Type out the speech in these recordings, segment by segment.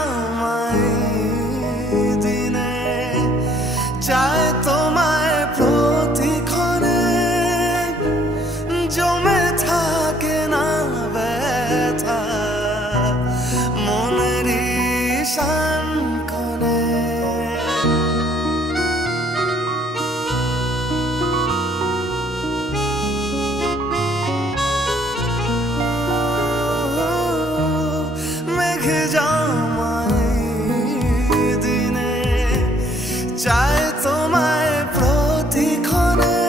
আমায় দিনে চায় তোমায় প্রতিক্ষণে জমে থাকে না ব্যথা মনেরই শানকনে মেঘে জামাই দিনে চায় তোমায় প্রতিক্ষণে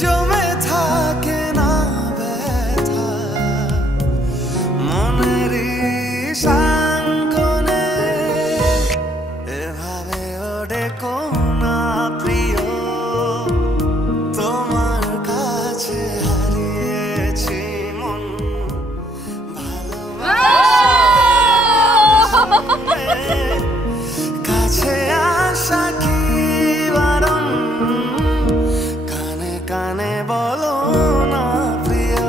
জমে থাকে না ব্যথা মনেরই শানকনে এভাবে ওঠে কোনা প্রিয় তোমার কাছে হারিয়েছি মন কাছে আসা কি বারণ কানে কানে বলো না প্রিয়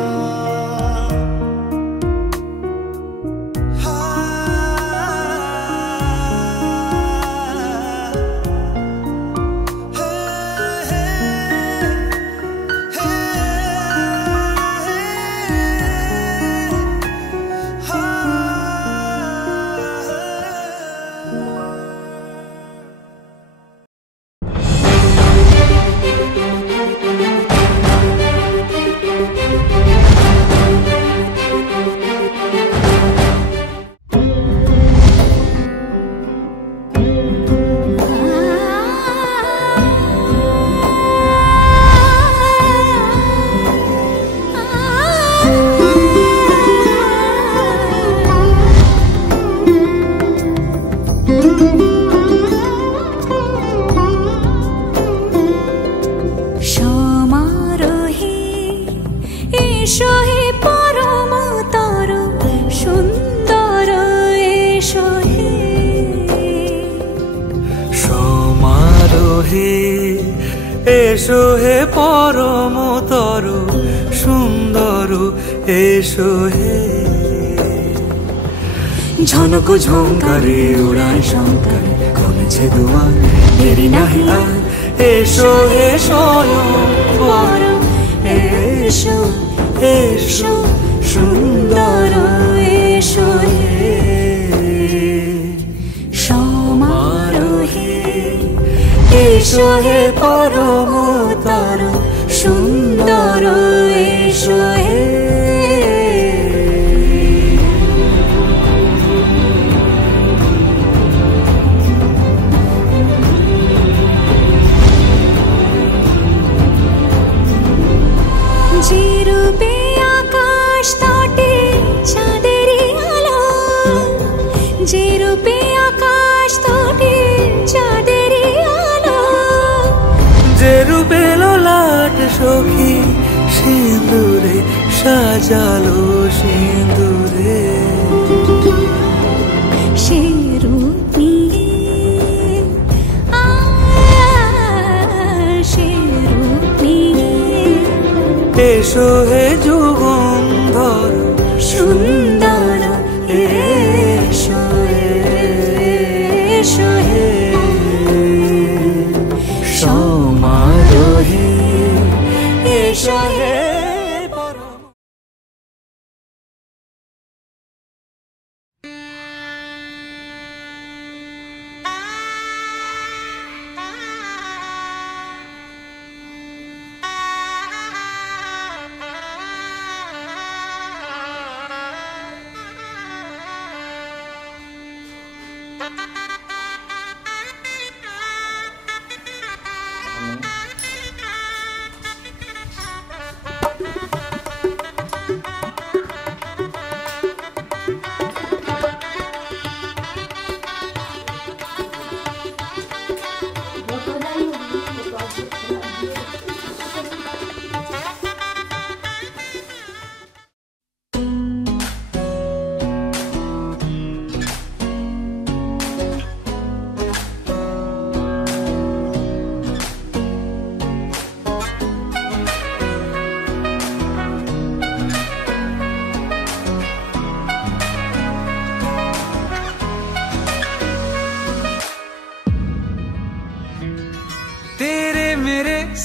সমারোহে এসো হে পরমতর সুন্দর এসো হে সমারোহে এসো হে পরমতর সুন্দর এসো হে ঝনক ঝঙ্কারে উড়ায় শঙ্কারে খুলেছে দুয়ার দেরি নাহি আর এসো হে স্বয়ংবর এসো এসো সুন্দর এসো হে সমারোহে এসো হে পরমতর সুন্দর এসো হে যে রূপে আকাশ তটে চাঁদেরই আলো যে রূপে আকাশ তটে চাঁদেরই আলো যে রূপে ললাট সখী সিঁদুরে সাজালো সিঁদুরে সে রূপ নিয়ে সে রূপ নিয়ে এসো হে যুগন্ধর সুন্দর এসো এসো হে সমারোহে এসো হে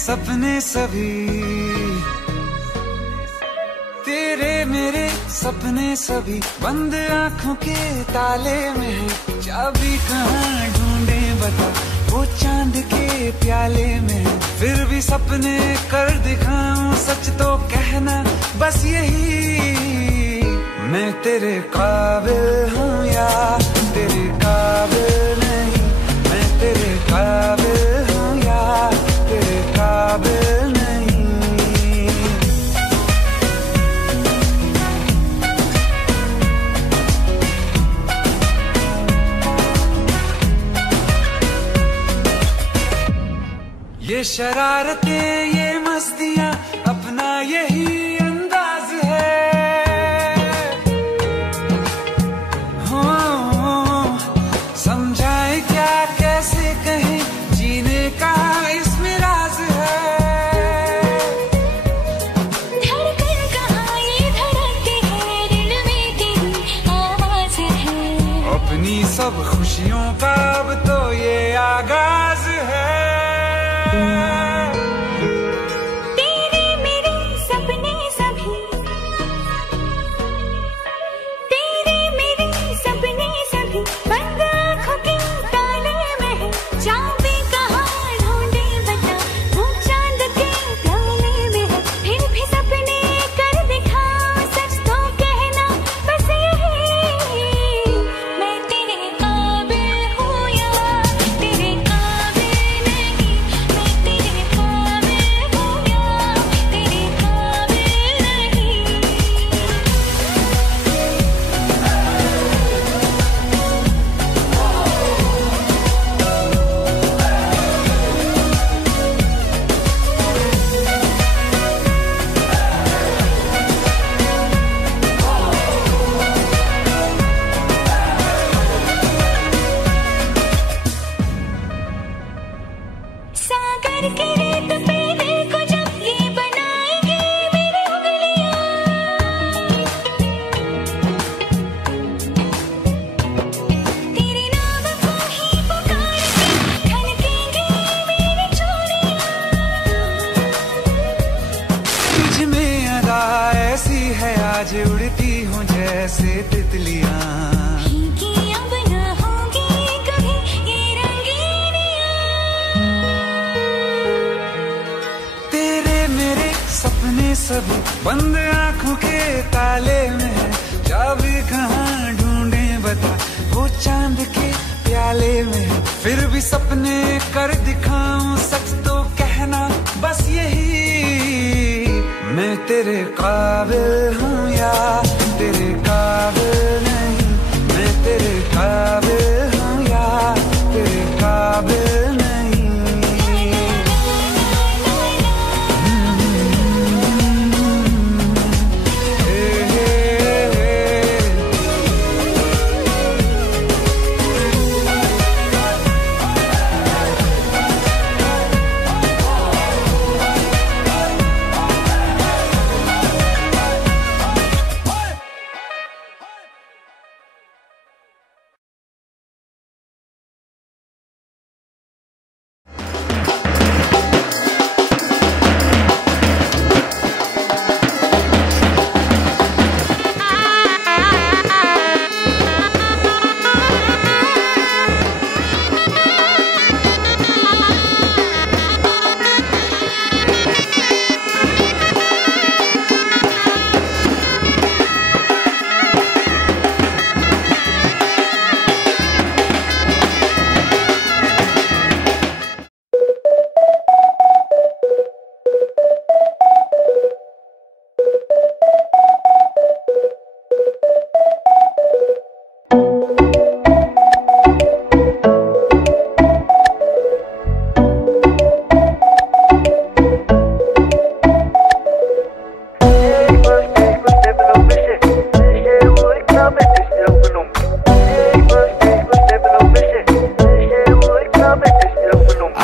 सपने सभी, तेरे मेरे सपने सभी बंद आंखों के ताले में है। चाबी कहाँ ढूंढे बता, वो चांद के प्याले में है। फिर भी सपने कर दिखाऊं, सच तो कहना बस यही, मैं तेरे काबिल हूँ या तेरे काबिल नहीं, मैं तेरे काबिल हूँ या तेरे काबिल नहीं। ये शरारतें ये मस्तियाँ अपना यही अंदाज है। हो समझाए क्या कैसे कहें, जीने का इसमें राज है। धड़कन कहाँ ये धड़कती है, दिल में तेरी आवाज है। अपनी सब खुशियों का अब तो ये आगाज है। तेरे मेरे सपने सभी, तेरे मेरे सपने सभी बंद आँखों के ताले में है। चाबी कहाँ ढूंढे बता, वो चांद के प्याले में है। फिर भी सपने कर दिखाऊं, सच तो कहना बस यही, मैं तेरे काबिल हूँ या तेरे काबिल नहीं, मैं तेरे काबिल हूँ या तेरे काबिल नहीं। सागर के रेत पे देखो जब ये बनाएंगे मेरी उंगलियां, तेरे नाम को ही पुकार के खनकेंगे मेरी चूड़ियां। तुझ में अदा ऐसी है आज, उड़ती हूँ जैसे तितलियां। कि अब न होंगी कभी ये रंगीनियां। तेरे मेरे सपने सभी बंद आंखों के ताले में है। चाबी कहाँ ढूंढे बता, वो चांद के प्याले में है। फिर भी सपने कर दिखाऊं, सच तो कहना बस यही, मैं तेरे काबिल हूँ या तेरे काबिल नहीं, मैं तेरे काबिल हूँ या तेरे काबिल नहीं।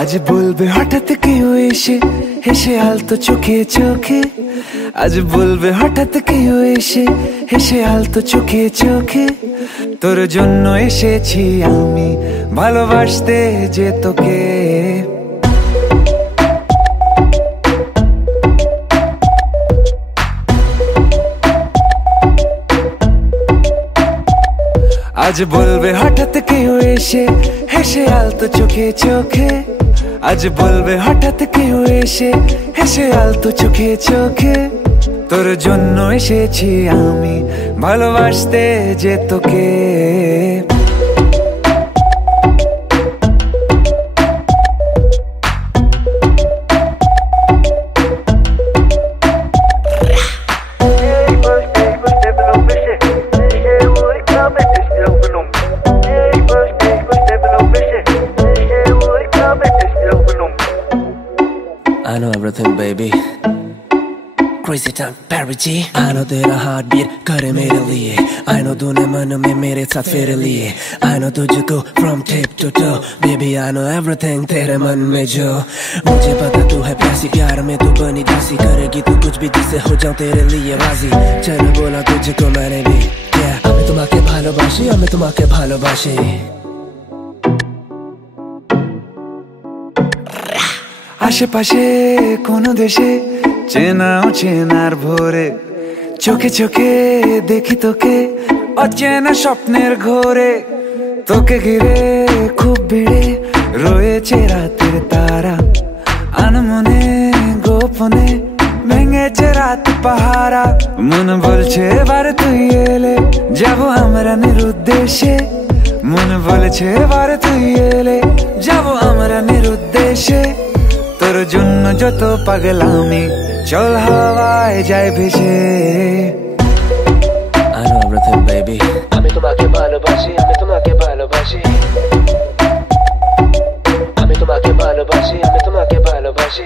আজ বলবে হঠাৎ কেউ এসে হেসে আলতো চোখে চোখে, আজ বলবে হঠাৎ কেউ এসে হেসে আলতো চোখে চোখে, তোর জন্য এসেছি আমি ভালোবাসতে যে তোকে। আজ বলবে হঠাৎ কেউ এসে হেসে আলতো চোখে চোখে, আজ বলবে হঠাৎ কেউ এসে হেসে আলতো চোখে চোখে। তোর জন্য এসেছি আমি ভালোবাসতে যে তোকে। I know everything, baby. Crazy time, Perry G. I know तेरा heartbeat करे मेरे लिए. I know तूने मन में मेरे साथ फेर लिए. I know तुझको from tip to toe. Baby, I know everything तेरे मन में जो. मुझे पता तू है प्यासी, प्यार में तू बनी दासी. करेगी तू कुछ भी जिससे हो जाऊं तेरे लिए राजी. चल बोला तुझको मैंने भी. Yeah, আমি তোমাকে ভালোবাসি, আমি তোমাকে ভালোবাসি. আশেপাশে কোনো দেশে চেনা অচেনার ভোরে, চোখে চোখে দেখি তোকে অচেনা স্বপ্নের ঘোরে। তোকে ঘিরে খুব ভিড়ে রয়েছে রাতের তারা, আনমনে গোপনে ভেঙেছে রাত পাহারা। মন বলছে এবার তুই এলে যাবো আমরা নিরুদ্দেশে, মন বলছে এবার তুই এলে যাবো আমরা নিরুদ্দেশে। তোর জন্য যত পাগলামি চল হাওয়ায় যায় ভেসে। I know everything, baby. আমি তোমাকে ভালোবাসি, আমি তোমাকে ভালোবাসি. আমি তোমাকে ভালোবাসি, আমি তোমাকে ভালোবাসি.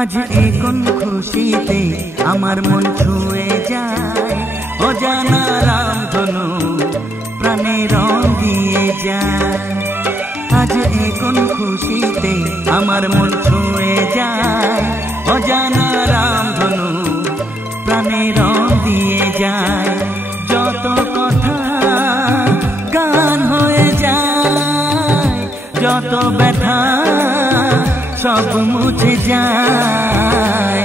আজ এই কোন খুশিতে আমার মন ছুঁয়ে যায়, অজানা রামধনু প্রাণে রং দিয়ে যায়। আজ এই কোন খুশিতে আমার মন ছুঁয়ে যায়, অজানা রামধনু প্রাণে রং দিয়ে যায়। যত কথা গান হয়ে যায়, যত ব্যথা সব মুছে যায়।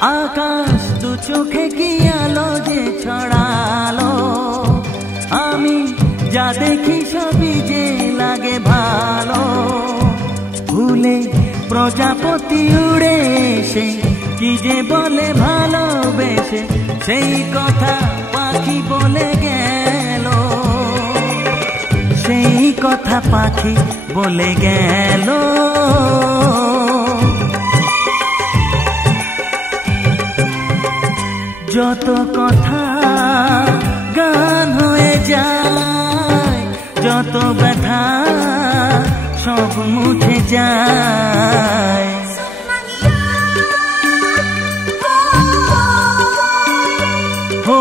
আকাশ দু চোখে কি আলো যে ছড়ালো, আমি যা দেখি সবই যে লাগে ভালো। ভুলে প্রজাপতি উড়ে এসে কি যে বলে ভালোবেসে, সেই কথা পাখি বলে গেল, সেই কথা পাখি বলে গেল। যত কথা গান হয়ে যায়, যত ব্যথা সব মুছে যায়। ও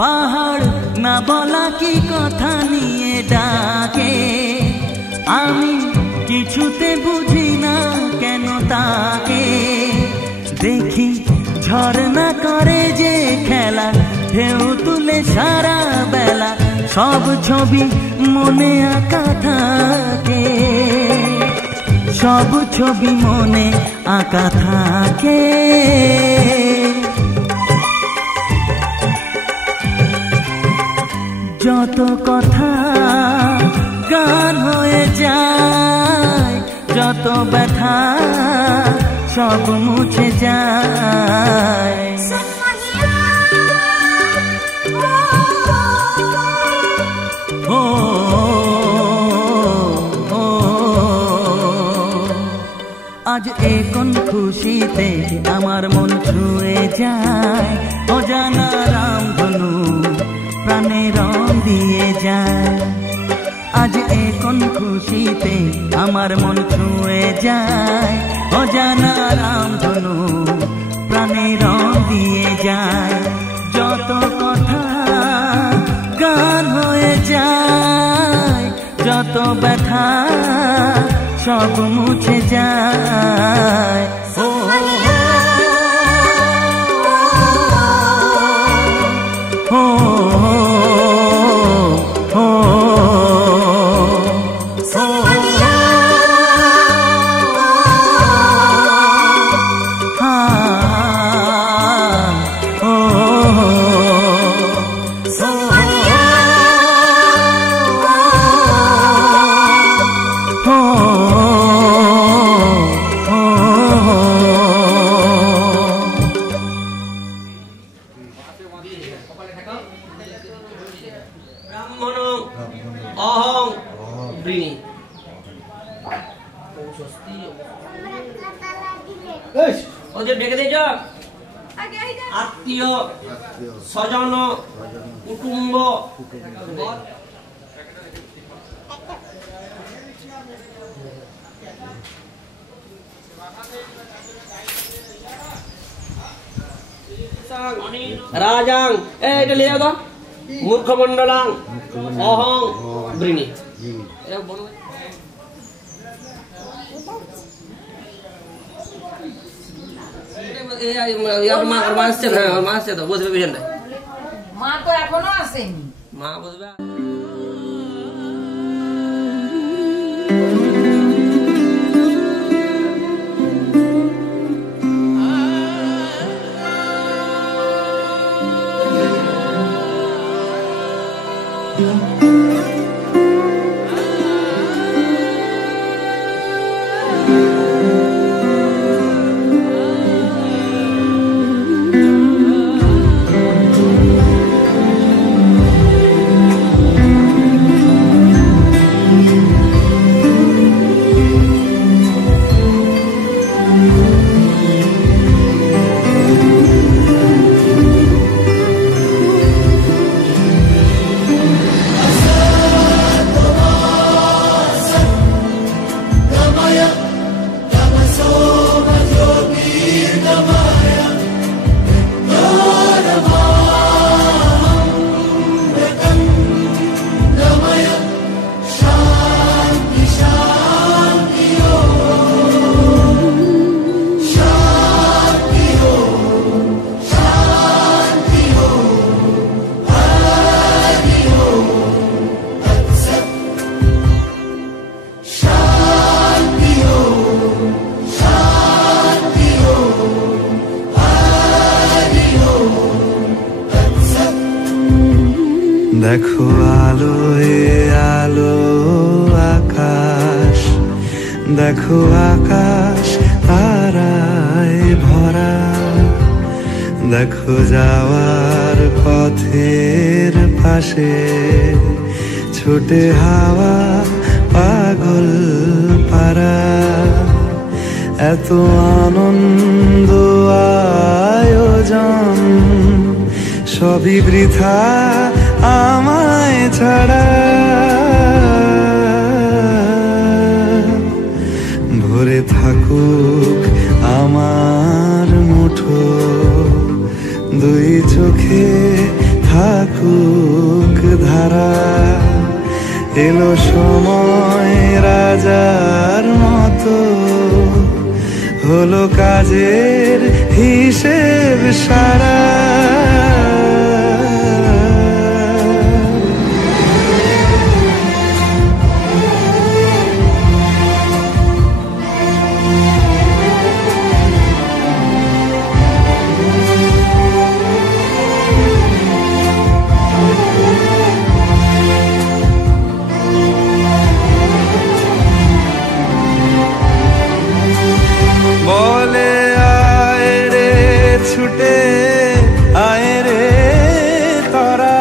পাহাড় না বলা কি কথা নিয়ে ডাকে, আমি কিছুতে বুঝি না কেন তাকে। দেখি ঝর্ণা করে যে খেলা, ঢেউ তুলে সারা বেলা, সব ছবি মনে আঁকা থাকে, সব ছবি মনে আঁকা থাকে। যত কথা গান হয়ে যায়, যত ব্যথা সব মুছে যায়। ও আজ এ কোন খুশিতে আমার মন ছুঁয়ে যায়, অজানা রামধনু প্রাণে রং দিয়ে যায়। আজ এ কোন খুশিতে আমার মন ছুঁয়ে যায়, অজানা রামধনু প্রাণে রং দিয়ে যায়। যত কথা গান হয়ে যায়, যত ব্যথা সব মুছে যায়। ও অহং বৃণী। ওদের ডেকে দিয়েছ আত্মীয় স্বজন কুটুম্ব রাজাং এটা লিয়ে দাও মূর্খমণ্ডলাং অহং বৃণী। মা তো এখনো আসেনি, মা বুঝবে। দেখো আলোয় আলো আকাশ, দেখো আকাশ তারায় ভরা, দেখো যাওয়ার পথের পাশে ছোটে হাওয়া পাগল পারা। এত আনন্দ আয়োজন সবই বৃথা আমায় ছাড়া। ভরে থাকুক আমার মুঠো, দুই চোখে থাকুক ধারা। এলো সময় রাজার মতো, হলো কাজের হিসেব সারা। বলে আয় রে ছুটে আয় রে তারা,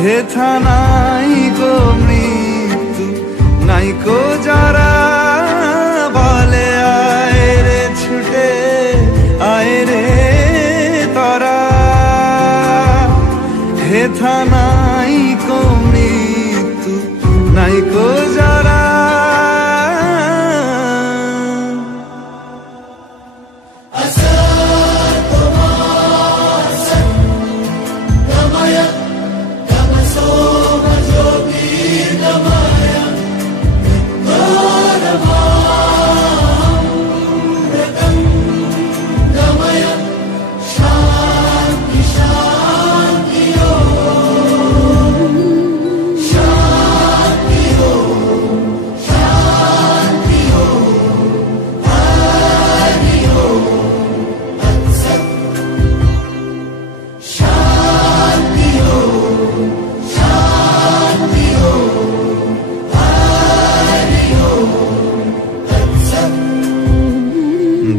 হেথা নাই গো মৃত্যু নাই গো যারা। বলে আয় রে ছুটে আয় রে তারা, হেথা নাই গো মৃত্যু নাই গো যারা।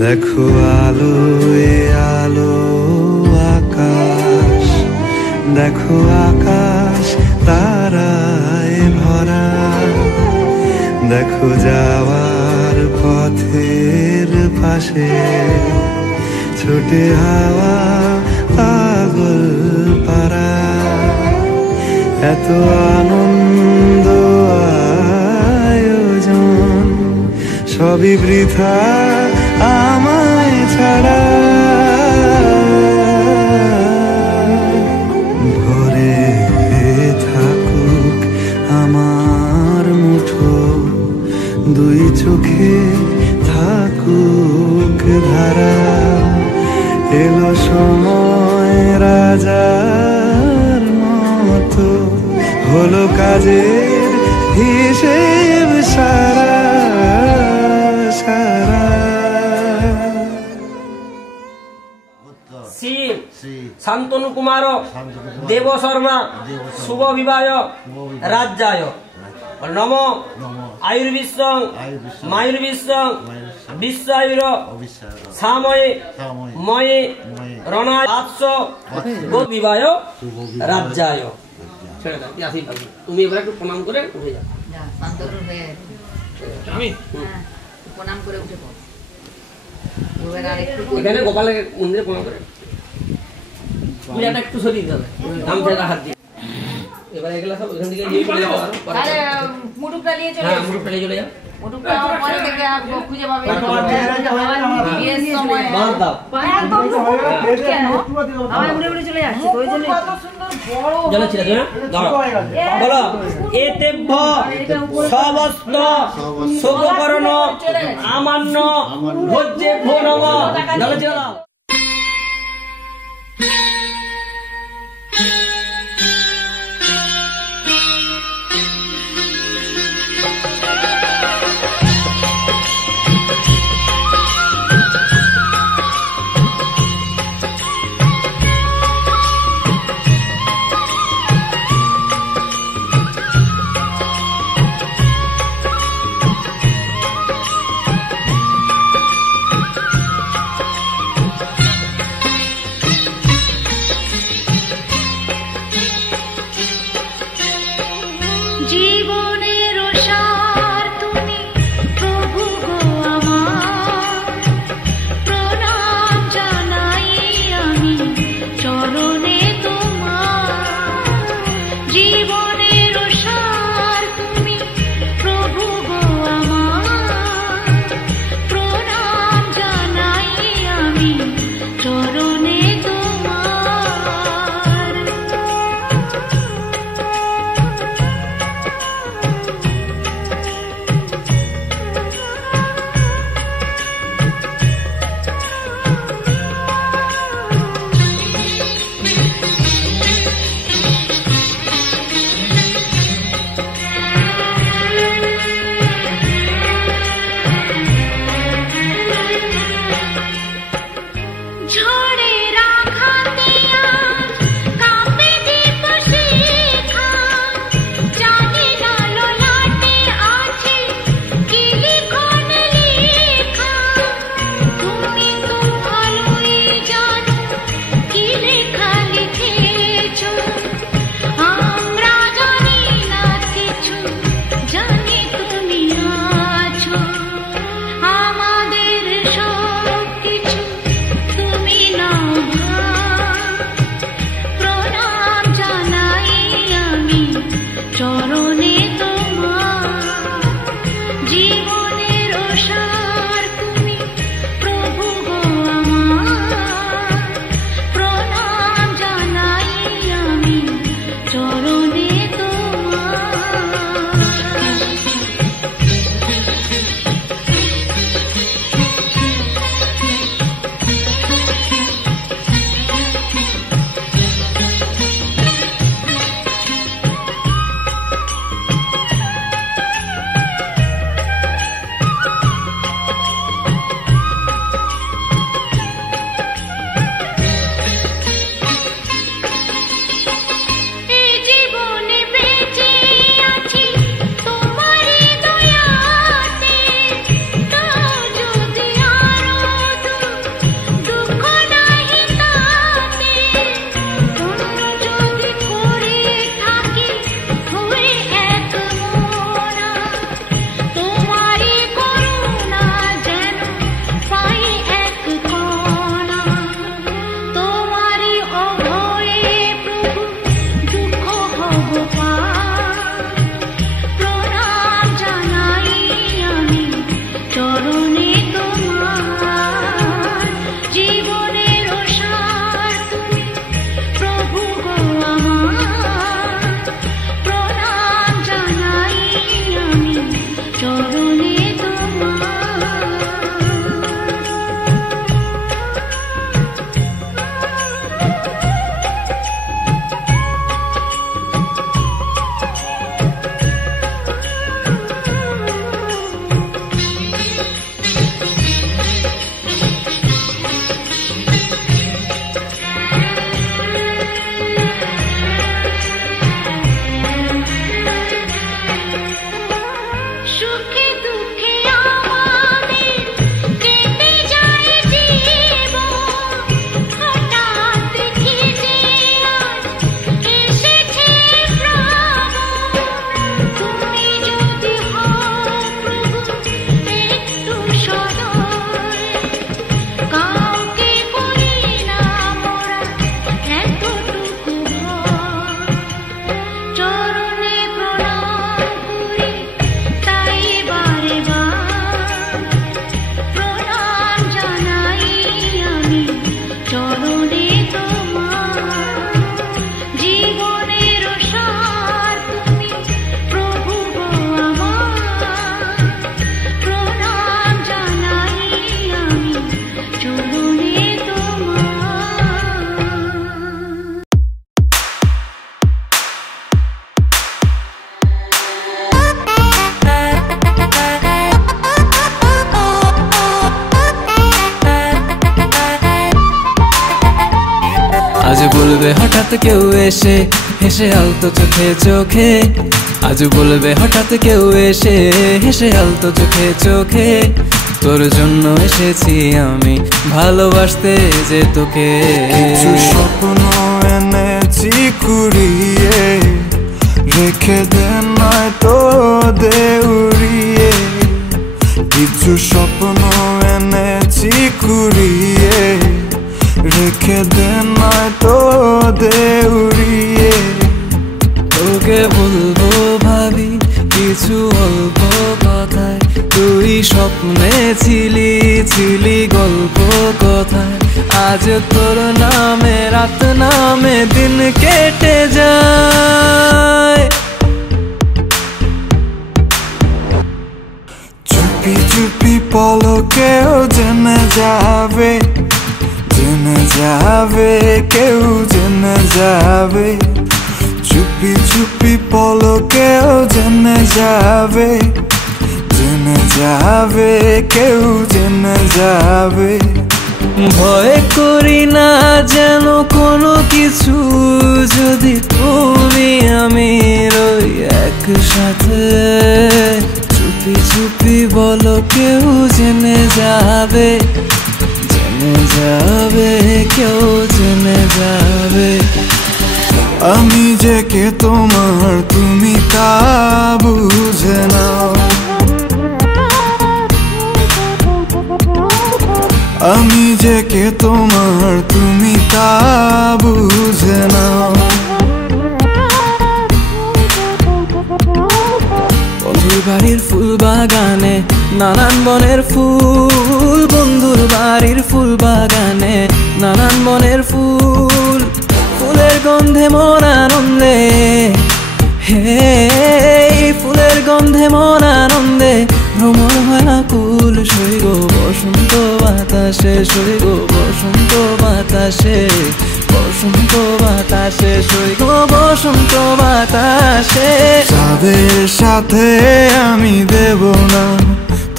দেখো আলোয় আলো আকাশ, দেখো আকাশ তারায় ভরা, দেখো যাওয়ার পথের পাশে ছোটে হাওয়া পাগল পারা। এত আনন্দ আয়োজন সবই বৃথা আমায় ছাড়া। ভরে থাকুক আমার মুঠো, দুই চোখে থাকুক ধারা। এলো সময় রাজার মতো, হলো কাজের হিসেব সারা সারা। শ্রী শান্তনু কুমার দেব শর্মা শুভ বিবাহ রাজ্যায় নম আয়ুর্বিশ্বং মায়ুর্বিশ্বং বিশ্বায়ুর সাময়ে ময়ে রণায় বিবাহ রাজ্যায়। ছেড়ে দাও, তুমি এবার একটু প্রণাম করে উঠে যাও। আমি প্রণাম করে উঠে পড়। এখানে গোপালের মন্দিরে প্রণাম করে পূজাটা একটু সরিয়ে দিতে হবে, গামছাটা হাত দিয়ে। এবার এগুলা সব ওখান থেকে নিয়ে চলে যাও। তাহলে মুটুকটা নিয়ে চলে হ্যাঁ, মুটুকটা নিয়ে চলে যাও। মুটুকটা পরে থেকে খুঁজে পাবে। বিয়ের সময় বাদ দাও। একদম কেন আমার উড়ে উড়ে চলে যাচ্ছে, ওই জন্য কত সুন্দর বড় জল ছিল তুমি দাও। বলো এতেভ্য সমস্ত শোককরণ আমান্য ভোজ্যেভ্যো নমঃ। জল ছিল দাও। আজ বলবে হঠাৎ কেউ এসে হেসে আলতো চোখে চোখে, আজ বলবে হঠাৎ কেউ এসে হেসে আলতো চোখে চোখে, তোর জন্য এসেছি আমি ভালোবাসতে যে তোকে। কিছু স্বপ্ন এনেছি কুড়িয়ে, রেখে দে নয়তো দে উড়িয়ে। কিছু স্বপ্ন এনেছি কুড়িয়ে, রেখে দে নয়তো দে উড়িয়ে। তোকে বলবো ভাবি কিছু অল্প কথায়, তুই স্বপ্নে ছিলি ছিলি গল্প কথায়। আজ তোর নামে রাত নামে দিন কেটে যায়। চুপি চুপি পলকেও জেনে যাবে, জেনে যাবে কেউ জেনে যাবে। চুপি চুপি পলকেও জেনে যাবে, জেনে যাবে কেউ জেনে যাবে। ভয় করি না যেন কোনো কিছু, যদি তুমি আমি রই একসাথে। চুপি চুপি বলো কেউ জেনে যাবে, জেনে যাবে কেউ জেনে যাবে। আমি যে কে তোমার তুমি তা বুঝে নাও, আমি যে কে তোমার তুমি তা বুঝে নাও। বন্ধুর বাড়ির ফুল বাগানে নানান বনের ফুল, বন্ধুর বাড়ির ফুল বাগানে নানান বনের ফুল। ফুলের গন্ধে মন আনন্দে, হে ফুলের গন্ধে মন আনন্দে ভ্রমণ হয় আকুল। সই গো বসন্ত বাতাসে, সই গো বসন্ত বাতাসে, বসন্ত বাতাসে, সই গো বসন্ত বাতাসে। তাদের সাথে আমি দেব না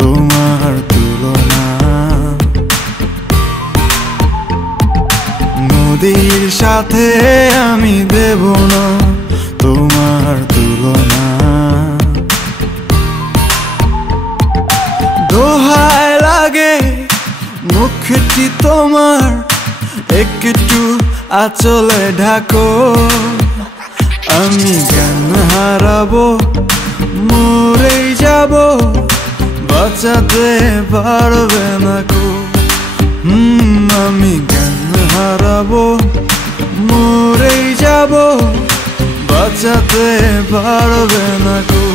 তোমার তুলনা, নদীর সাথে আমি দেব না তোমার তুলনা। দোহায় লাগে মুখটি তোমার, একটু আঁচলে ঢাকো। আমি জ্ঞান হারাবো, মরেই যাব, বাঁচাতে পারবে না কো। আমি জ্ঞান হারাবো, মরেই যাব, বাঁচাতে পারবে না কো।